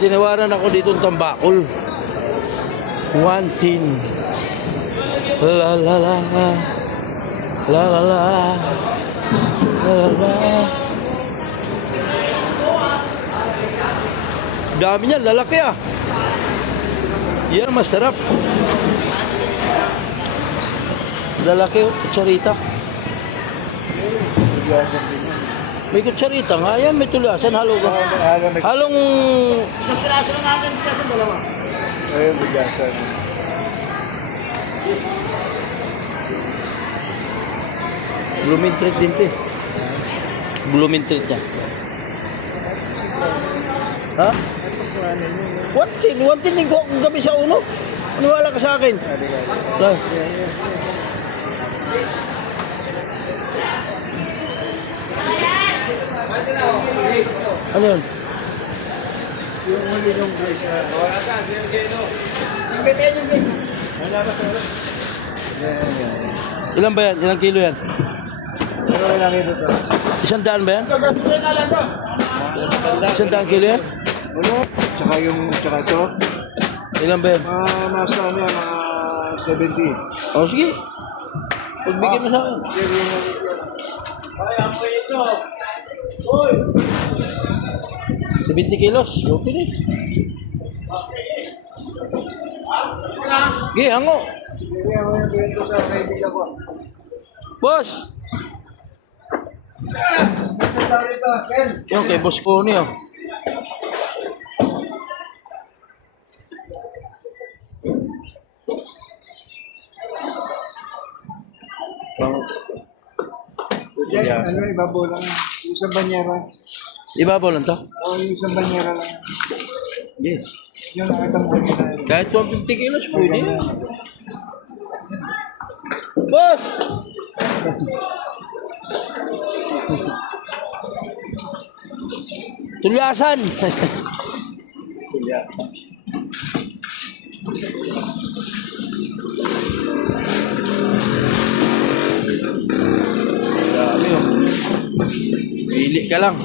Tinawaran ako dito ng Tambakol. 110. La la la la. La la la. La la la. Dami niyan, lalaki ah. Yan, masarap. Lalaki oh, kutsarita. May kutsarita nga, yan, may tulasan, halong... Halong... Isang piraso lang natin, bigasan dalawa. Ayun, bigasan. Blooming treat din to eh. Blooming treat niya. Ha? One tin din ko gabi sa uno. Niwala ka sa akin. Lah. Ano yun? Yung huli nung guys. Wala ka, sino geno? Imbetin yung geno. Wala ba sa ulo? Ilan ba yan? Ilang kilo yan? Pero lang ito to. 100 ba yan? 100 kilo yan? Ulo. Tsaka ito. Ilan ba yan? Nasa ano yan, mga 70. Oh, sige. Pagbigyan mo sa akin. Ay, ako ito. Uy! 70 kilos. Okay din. Okay, hango. Hindi ako yung bento sa kaibigan ko. Boss! Ito daw rito, Ken. Yung kay boss ko niyo. Diyan, ano, ibabaw lang. Yung isang banyera. Ibabaw lang to? O, yung isang banyera lang. Yes. Yung nakita mo kanina. Kahit 150 kilos, pwede yan. Boss! Tulyasan! Tulyasan. Dami oh. Pili ka lang.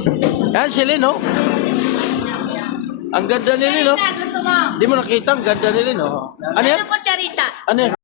Yan si Lynn oh. Ang ganda ni Lynn oh. Gusto mo? Di mo nakita ang ganda ni Lynn oh. Ano yan? Ano ko, Charita? Ano yan?